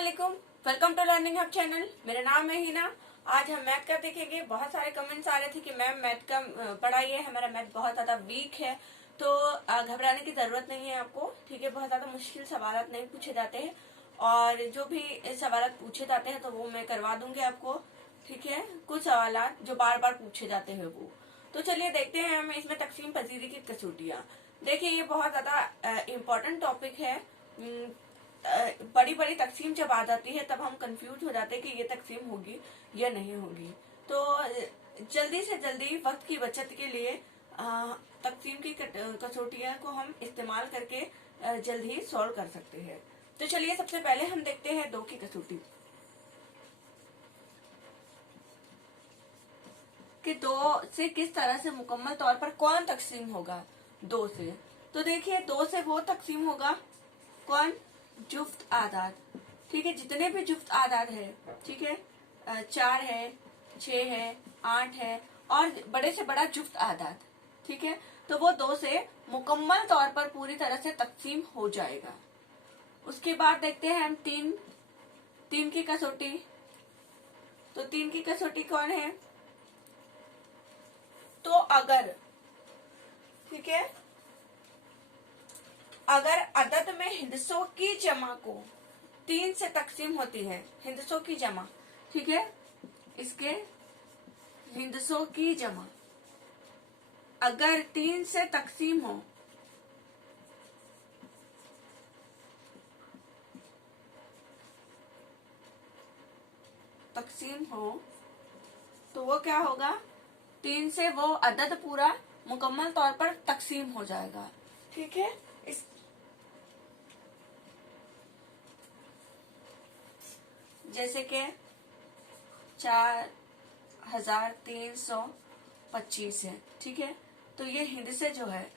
अस्सलामुअलैकुम, welcome to learning hub channel. मेरा नाम है हिना। आज हम मैथ का देखेंगे। बहुत सारे कमेंट्स आ रहे थे कि मैम मैथ का पढ़ाइए, हमारा मैथ बहुत ज्यादा वीक है। तो घबराने की जरूरत नहीं है आपको, ठीक है। बहुत ज्यादा मुश्किल सवाल नहीं पूछे जाते हैं और जो भी सवाल पूछे जाते हैं तो वो मैं करवा दूंगी आपको, ठीक है। कुछ सवाल जो बार बार पूछे जाते हैं वो। तो चलिए देखते हैं हम इसमें तकसीम पजीरी की कसौटियाँ। देखिए ये बहुत ज्यादा इम्पोर्टेंट टॉपिक है। बड़ी बड़ी तकसीम जब आ जाती है तब हम कंफ्यूज हो जाते हैं कि ये तकसीम होगी या नहीं होगी। तो जल्दी से जल्दी वक्त की बचत के लिए तकसीम की कसौटियां को हम इस्तेमाल करके जल्द ही सॉल्व कर सकते हैं। तो चलिए सबसे पहले हम देखते हैं दो की कसौटी कि दो से किस तरह से मुकम्मल तौर पर कौन तकसीम होगा। दो से तो देखिए दो से वो तकसीम होगा कौन, जुफ्त आदाद, ठीक है। जितने भी जुफ्त आदाद है, ठीक है, 4 है, 6 है, 8 है और बड़े से बड़ा जुफ्त आदाद, ठीक है। तो वो दो से मुकम्मल तौर पर पूरी तरह से तकसीम हो जाएगा। उसके बाद देखते हैं हम तीन की कसौटी। तो तीन की कसौटी कौन है, तो अगर, ठीक है, अगर अदद में हिंदसों की जमा को 3 से तकसीम होती है, हिंदसों की जमा, ठीक है, इसके हिंदसों की जमा अगर 3 से तकसीम हो तो वो क्या होगा, 3 से वो अदद पूरा मुकम्मल तौर पर तकसीम हो जाएगा, ठीक है। इस जैसे कि 4325 है, ठीक है। तो ये हिंदसे जो है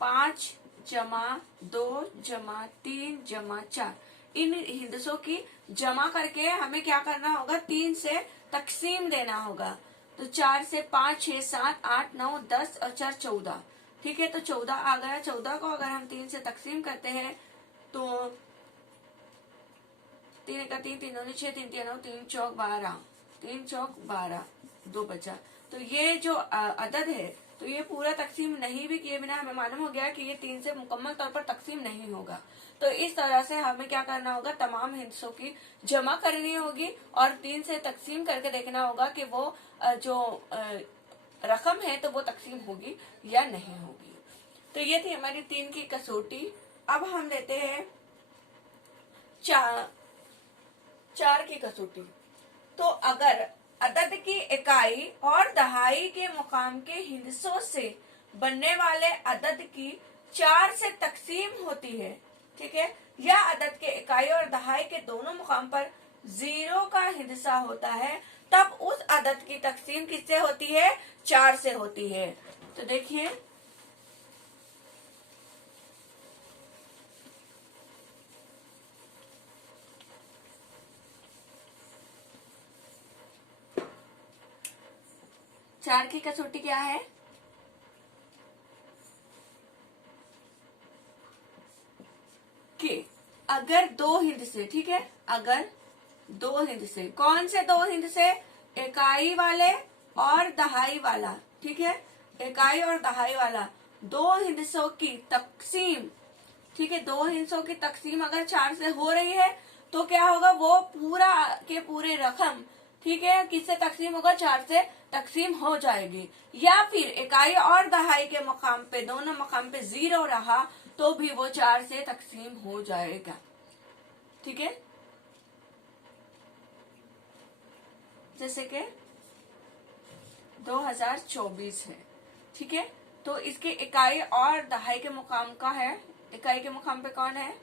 5 जमा 2 जमा 3 जमा 4, इन हिंदसों की जमा करके हमें क्या करना होगा, 3 से तकसीम देना होगा। तो 4 से 5 6 7 8 9 10 और 4 14, ठीक है। तो 14 आ गया। 14 को अगर हम 3 से तकसीम करते हैं तो 3 का 3 3 9 6 3 3 9 3 चौक 12, 3 चौक 12, 2 बचा। तो ये जो अदद है तो ये पूरा तकसीम नहीं भी किए बिना हमें मालूम हो गया कि ये 3 से मुकम्मल तौर पर तकसीम नहीं होगा। तो इस तरह से हमें क्या करना होगा, तमाम हिस्सों की जमा करनी होगी और 3 से तकसीम करके देखना होगा कि वो जो रकम है तो वो तकसीम होगी या नहीं होगी। तो ये थी हमारी 3 की कसौटी। अब हम लेते हैं 4 की कसौटी। तो अगर अदद की इकाई और दहाई के मुकाम के हिंदसों से बनने वाले अदद की 4 से तकसीम होती है, ठीक है, या अदद के इकाई और दहाई के दोनों मुकाम पर 0 का हिंदसा होता है, तब उस अदद की तकसीम किससे होती है, 4 से होती है। तो देखिए 4 की कसौटी क्या है, कि अगर 2 हिंदसे, ठीक है, अगर 2 हिंदसे, कौन से 2 हिंदसे, इकाई वाले और दहाई वाला, ठीक है, इकाई और दहाई वाला 2 हिंदसों की तकसीम, ठीक है, 2 हिस्सों की तकसीम अगर 4 से हो रही है तो क्या होगा, वो पूरा के पूरे रकम, ठीक है, किससे तकसीम होगा, 4 से तकसीम हो जाएगी। या फिर इकाई और दहाई के मकाम पे, दोनों मकाम पे 0 रहा तो भी वो 4 से तकसीम हो जाएगा, ठीक है। जैसे कि 2024 है, ठीक है। तो इसके इकाई और दहाई के मुकाम का है, इकाई के मुकाम पे कौन है,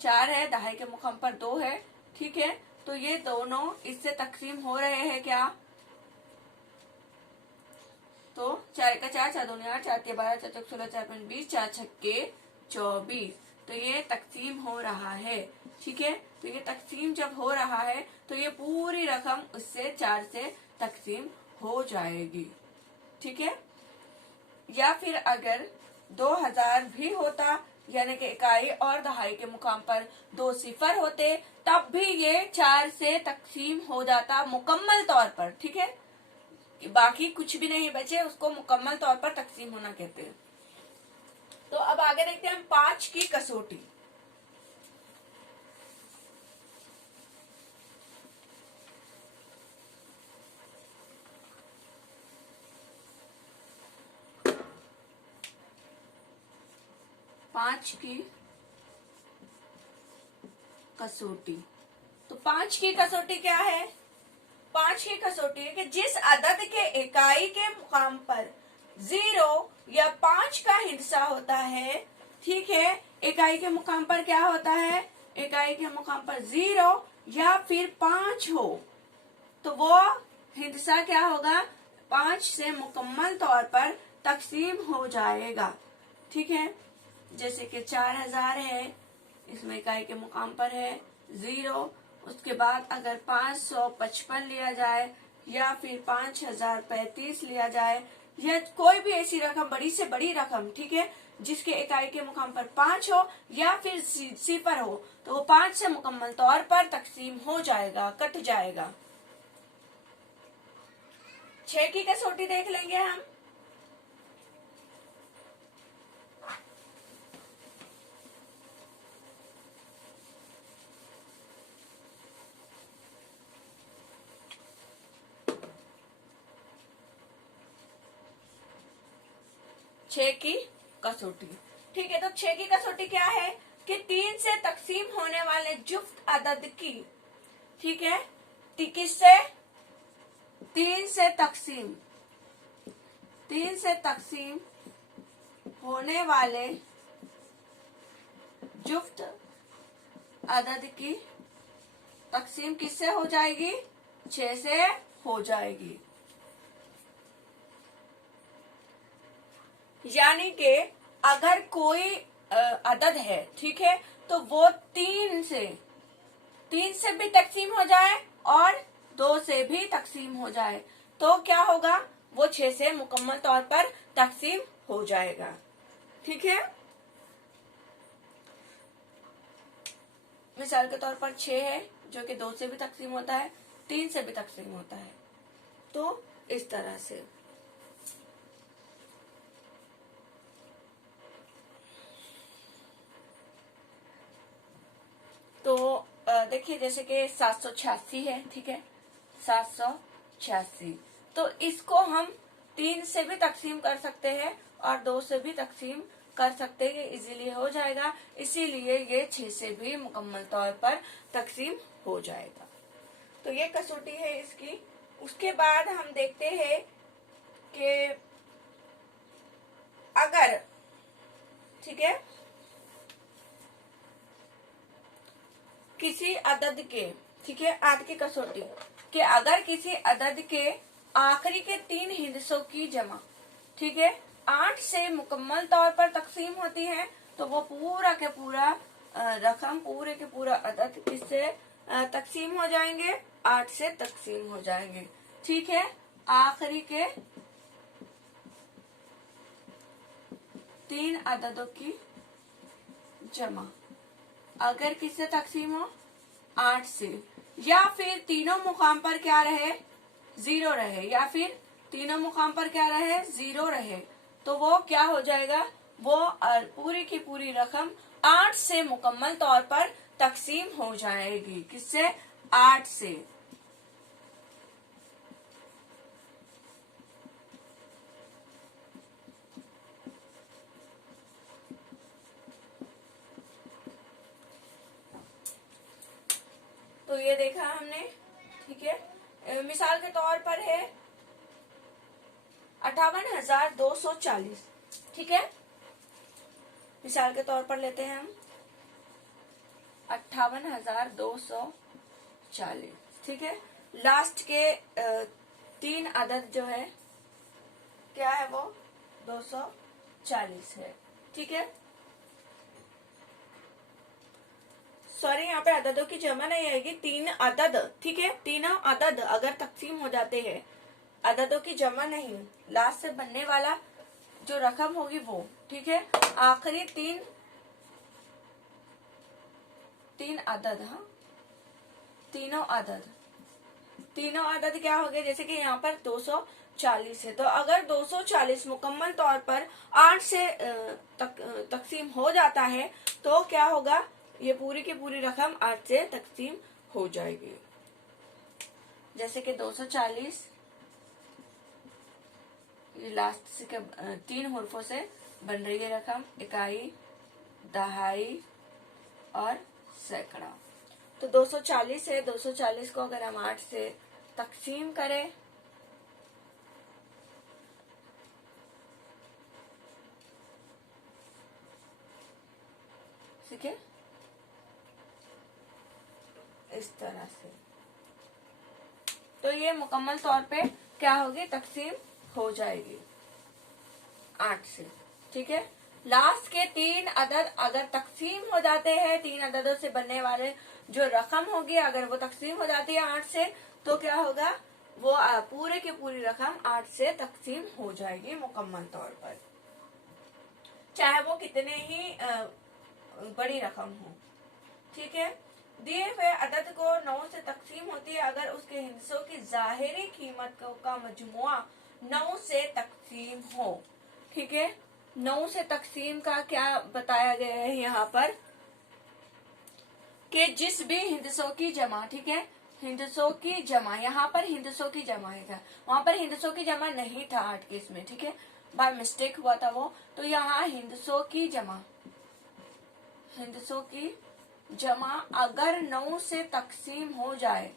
4 है, दहाई के मुकाम पर 2 है, ठीक है। तो ये दोनों इससे तकसीम हो रहे हैं क्या, तो 4 का 4, 4 दूनी 8, 4 के 12, 4 चौक 16, 4 5 20, 4 छक्के 24। तो ये तकसीम हो रहा है, ठीक है। तो ये तकसीम जब हो रहा है तो ये पूरी रकम उससे 4 से तकसीम हो जाएगी, ठीक है। या फिर अगर 2000 भी होता यानी कि इकाई और दहाई के मुकाम पर 2 सिफर होते, तब भी ये 4 से तकसीम हो जाता मुकम्मल तौर पर। ठीक है, बाकी कुछ भी नहीं बचे उसको मुकम्मल तौर पर तकसीम होना कहते हैं। तो अब आगे देखते हैं हम 5 की कसौटी। पांच की कसौटी। तो 5 की कसौटी क्या है? 5 की कसौटी है कि जिस अदद के इकाई के मुकाम पर 0 या 5 का हिस्सा होता है। ठीक है, इकाई के मुकाम पर क्या होता है? इकाई के मुकाम पर 0 या फिर 5 हो तो वो हिस्सा क्या होगा? 5 से मुकम्मल तौर पर तकसीम हो जाएगा। ठीक है, जैसे कि 4000 है, इसमें इकाई के मुकाम पर है 0। उसके बाद अगर 555 लिया जाए या फिर 5035 लिया जाए या कोई भी ऐसी रकम, बड़ी से बड़ी रकम, ठीक है, जिसके इकाई के मुकाम पर 5 हो या फिर सिफर हो, तो वो 5 से मुकम्मल तौर पर तकसीम हो जाएगा, कट जाएगा। 6 की कसौटी देख लेंगे हम। छह की कसौटी। ठीक है, तो 6 की कसौटी क्या है कि 3 से तकसीम होने वाले जुफ्त अदद की, ठीक है, किससे? 3 से तकसीम होने वाले जुफ्त अदद की तकसीम किससे हो जाएगी? 6 से हो जाएगी। यानी कि अगर कोई अदद है, ठीक है, तो वो 3 से भी तकसीम हो जाए और 2 से भी तकसीम हो जाए तो क्या होगा? वो 6 से मुकम्मल तौर पर तकसीम हो जाएगा। ठीक है, मिसाल के तौर पर 6 है जो कि 2 से भी तकसीम होता है, 3 से भी तकसीम होता है। तो इस तरह से तो देखिए जैसे कि 786 है, ठीक है, 786, तो इसको हम 3 से भी तकसीम कर सकते हैं और 2 से भी तकसीम कर सकते हैं, इजीली हो जाएगा। इसीलिए ये 6 से भी मुकम्मल तौर पर तकसीम हो जाएगा। तो ये कसौटी है इसकी। उसके बाद हम देखते हैं कि अगर, ठीक है, किसी अदद के, ठीक है, 8 की कसौटी कि अगर किसी अदद के आखिरी के 3 हिस्सों की जमा, ठीक है, 8 से मुकम्मल तौर पर तकसीम होती है तो वो पूरा के पूरा रकम, पूरे के पूरा अदद किससे तकसीम हो जाएंगे? 8 से तकसीम हो जाएंगे। ठीक है, आखिरी के 3 अददों की जमा अगर किससे तकसीम हो? 8 से, या फिर तीनों मुकाम पर क्या रहे? 0 रहे, या फिर तीनों मुकाम पर क्या रहे? 0 रहे, तो वो क्या हो जाएगा? वो पूरी की पूरी रकम 8 से मुकम्मल तौर पर तकसीम हो जाएगी। किससे? 8 से। तो ये देखा हमने, ठीक है। मिसाल के तौर पर है 58,240, ठीक है, मिसाल के तौर पर लेते हैं हम 58,240, ठीक है। लास्ट के 3 अदद जो है क्या है? वो 240 है, ठीक है। सॉरी, यहाँ पे अददों की जमा नहीं आएगी, 3 अदद, ठीक है, तीनों अदद अगर तकसीम हो जाते हैं, अददों की जमा नहीं, लास्ट से बनने वाला जो रकम होगी वो, ठीक है, आखिरी 3 तीन अदद, हाँ तीनों अदद क्या हो गए, जैसे कि यहाँ पर 240 है, तो अगर 240 मुकम्मल तौर पर 8 से तकसीम हो जाता है तो क्या होगा, ये पूरी की पूरी रकम 8 से तकसीम हो जाएगी। जैसे कि 240 लास्ट से के 3 हुर्फों से बन रही है रकम, इकाई, दहाई और सैकड़ा। तो 240 है, 240 को अगर हम 8 से तकसीम करें ठीक है, इस तरह से, तो ये मुकम्मल तौर पे क्या होगी, तकसीम हो जाएगी 8 से। ठीक है, लास्ट के 3 अदद अगर तकसीम हो जाते हैं, 3 अददों से बनने वाले जो रकम होगी अगर वो तकसीम हो जाती है 8 से, तो क्या होगा, वो पूरे की पूरी रकम 8 से तकसीम हो जाएगी मुकम्मल तौर पर, चाहे वो कितने ही बड़ी रकम हो। ठीक है, दिए हुए अदद को 9 से तकसीम होती है अगर उसके हिस्सों की जाहिरी कीमत का मजमुआ 9 से तकसीम हो। ठीक है, 9 से तकसीम का क्या बताया गया है यहाँ पर, कि जिस भी हिंदसों की जमा, ठीक है, हिंदसों की जमा, यहाँ पर हिंदसों की जमा है, वहां पर हिंदसों की जमा नहीं था 8 के इसमें, ठीक है, बाय मिस्टेक हुआ था वो, तो यहाँ हिंदसों की जमा अगर 9 से तकसीम हो जाए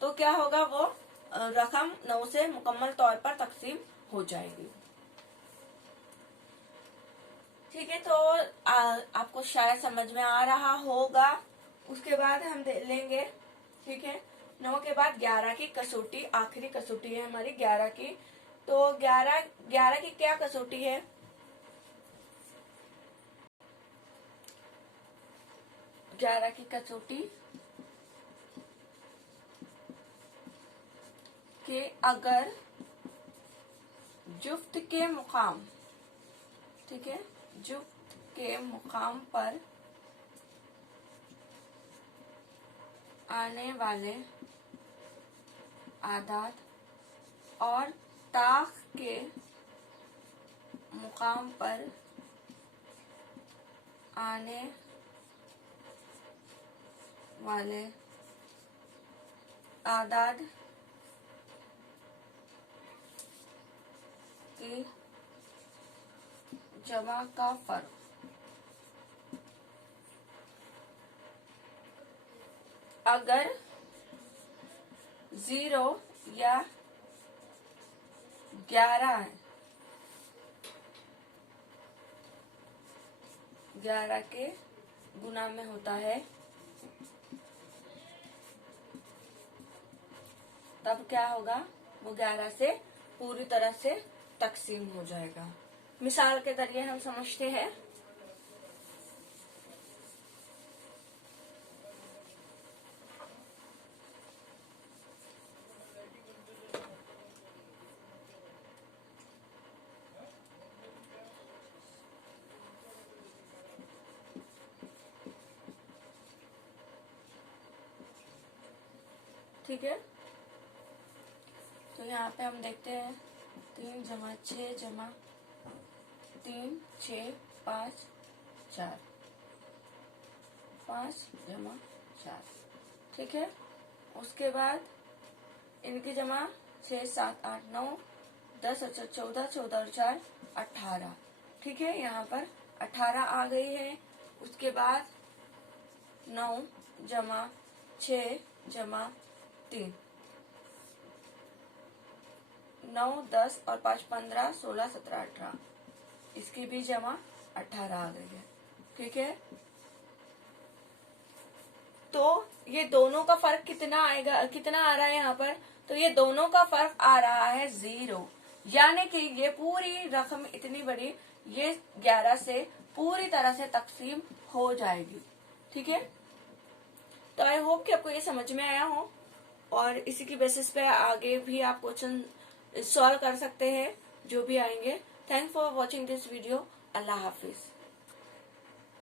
तो क्या होगा, वो रकम 9 से मुकम्मल तौर पर तकसीम हो जाएगी। ठीक है, तो आपको शायद समझ में आ रहा होगा। उसके बाद हम लेंगे, ठीक है, 9 के बाद 11 की कसौटी, आखिरी कसौटी है हमारी 11 की। तो 11 की क्या कसौटी है, ग्यारह की कसौटी कि अगर जुफ्त के मुकाम, ठीक है, जुफ्त के मुकाम पर आने वाले आदाद और ताख के मुकाम पर आने वाले आदाद की जमा का फर्क अगर 0 या 11 है, 11 के गुना में होता है, तब क्या होगा, वो 11 से पूरी तरह से तकसीम हो जाएगा। मिसाल के जरिए हम समझते हैं। ठीक है, तो यहाँ पे हम देखते हैं 3 जमा 6 जमा 3 6 5 4, 5 जमा 4, ठीक है। उसके बाद इनकी जमा 6 7 8 9 10 अच्छा 14 14 और 4 18, ठीक है, यहाँ पर 18 आ गई है। उसके बाद 9 जमा 6 जमा 3, 9 10 और 5 15 16 17 18, इसकी भी जमा 18 आ गई है, ठीक है। तो ये दोनों का फर्क कितना आएगा, कितना आ रहा है यहाँ पर, तो ये दोनों का फर्क आ रहा है 0, यानी कि ये पूरी रकम इतनी बड़ी, ये 11 से पूरी तरह से तकसीम हो जाएगी, ठीक है। तो आई होप कि आपको ये समझ में आया हो और इसी की बेसिस पे आगे भी आप क्वेश्चन सॉल्व कर सकते हैं। जो भी आएंगे। Thanks for watching this video. Allah Hafiz.